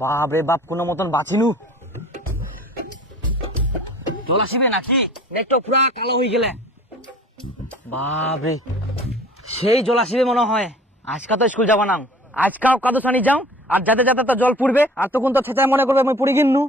বাপরে বাপ, কোনো মতন বাঁচিনু। জল আসিবে নাকি? নেটটা পুরা কালো হয়ে গেলে। বাপরে, সেই জল আসিবে মনে হয়। আজকা তো স্কুল যাবা না, আজকাও কাদো সানি যাও, আর যাতে যাতে তো জল পড়বে, আর তখন তো ছেঁচা মনে করবে আমি পড়ে গিন্নু।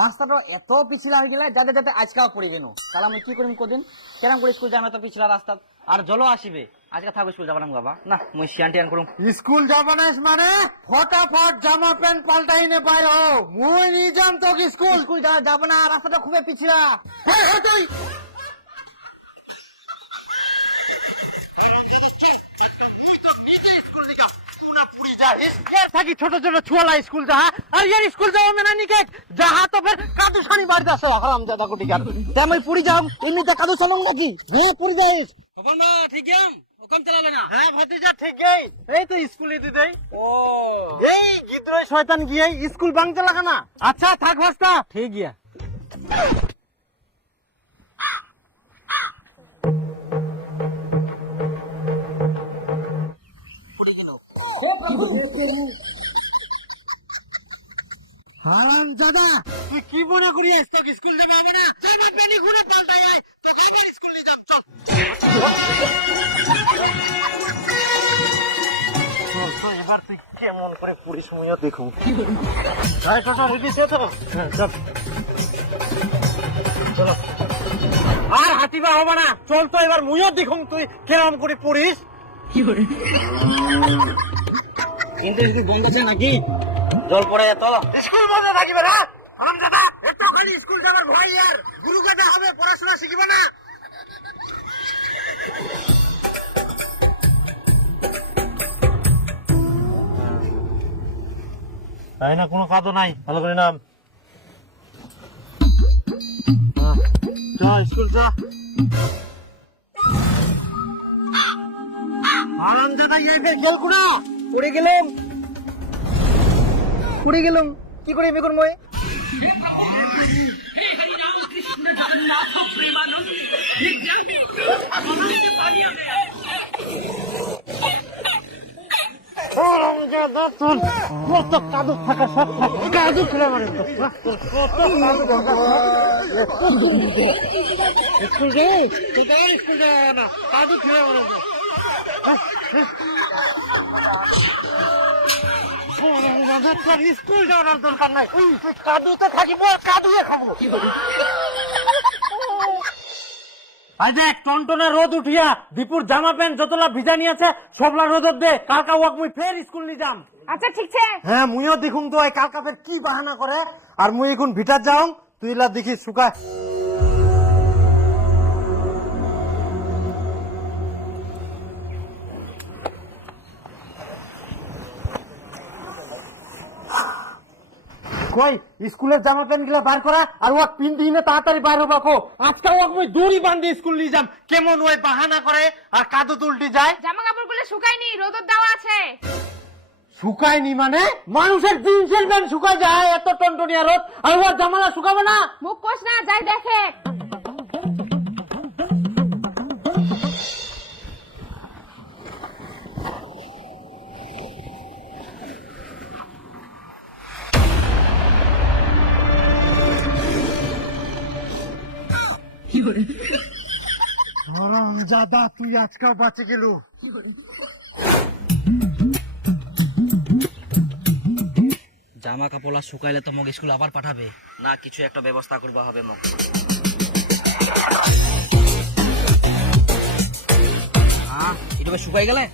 রাস্তাটা এত পিছলা হয়ে গেলে যাতে যাতে আজকাও পড়ে গেল। তাহলে আমি কি করিম কদিন, কেরাম করে স্কুল যাম এত পিছলা রাস্তা, আর জলও আসিবে। আজকে থাকো স্কুল যাবা না বাবা, না মুই সিয়ান টিয়ান করুম। স্কুল যাবা না মানে ফটাফট জামা প্যান্ট পাল্টাই নে বাইর হও, মুই নিয়ে যাম তো স্কুল। স্কুল যাবো না, রাস্তাটা খুবই পিছলা। থাকি ছোট ছোট ছুয়ালা স্কুল যাহা, আর ইয়ার স্কুল যাওয়া মেনা নিকে যাহা তো ফের কাদু সানি বাড়িতে আসো হারাম দাদা কোটি গার। তেমন পুরি যাও, এমনিতে কাদু চালুম নাকি? হ্যাঁ পুরি যাইস। খবর না, ঠিক আছে হুকুম চালালে না। হ্যাঁ ভাতিজা ঠিকই, এই তো স্কুলে দিদেই। ও এই গিদ্রয় শয়তান গিয়ে স্কুল বাংতে লাগা না। আচ্ছা থাক ভাস্তা, ঠিক গিয়া। হারাম দাদা, তুই কি মনে করি আজকে স্কুল যাবে না? জামা প্যান্ট গুলো পাল্টাই আয়, তোকে স্কুল নিয়ে যাব। চল তো এবার তুই কেমন করে পুলিশ মুইও দেখুন। গায়ে টাকা রেখেছে তো, হ্যাঁ চল চলো। আর হাতিবা হবা না, চল তো এবার মুইও দেখুন তুই কেমন করে পড়িস। কিন্তু স্কুল বন্ধ আছে নাকি? জল পড়ে যেত। স্কুল বন্ধ থাকিবে না হারাম দাদা, একটু খালি স্কুল যাবার ভয়। আর গুরু কাটা হবে, পড়াশোনা শিখবে না। তাই না, কোনো কাদো নাই, ভালো করে নাম। স্কুল যা। হারাম দাদা এই খেল কুড়া পড়ে গেলাম, পড়ে গেলাম, কি করে এমনি করবো? কত কাদু থাকা সত্ত্বেও কাদু খেলে মানে স্কুল যাই, স্কুল যাওয়া না, কাদু খেলে মানে স্কুল যাওয়ার দরকার নাই। তুই কাদুতে থাকিব, কাদুয়ে খাবো। আজ টনটনে রোদ উঠিয়া দীপুর জামা প্যান্ট যতলা ভিজা নিয়ে আছে সবলা রোদ দে। কালকা ওয়াক মুই ফের স্কুল নিয়ে যাম। আচ্ছা ঠিক আছে। হ্যাঁ মুইও দেখুম তো কালকা ফের কি বাহানা করে। আর মুই এখন ভিটার যাও, তুই লা দেখিস শুকা। কই স্কুলের জামা প্যান্ট গুলা বার করা, আর ওয়াক পিন্দি না তাড়াতাড়ি বার হবা কো। আজকে ওয়াক মুই দড়ি বান্ধি স্কুল নিয়ে যাম। কেমন ওই বাহানা করে আর কাদু তুলটি যায়। জামা কাপড় গুলো শুকায়নি, রোদর দেওয়া আছে। শুকায়নি মানে? মানুষের জিন্সের প্যান্ট শুকায় যায় এত টনটনিয়া রোদ, আর ওর জামালা শুকাবে না? মুখ কোষ না, যাই দেখে। দাদা তুই আজকাল বাঁচে গেল। জামা কাপড় শুকাইলে তো মগ স্কুল আবার পাঠাবে না, কিছু একটা ব্যবস্থা করবা হবে মগ। হ্যাঁ এটা শুকাই গেলে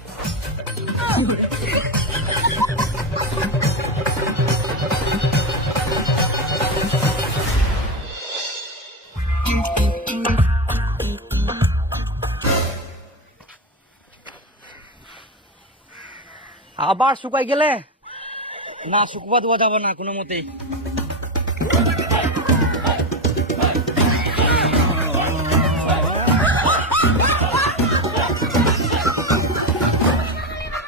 আবার শুকাই গেলে না, শুকবা দেওয়া যাবে না কোনো মতেই।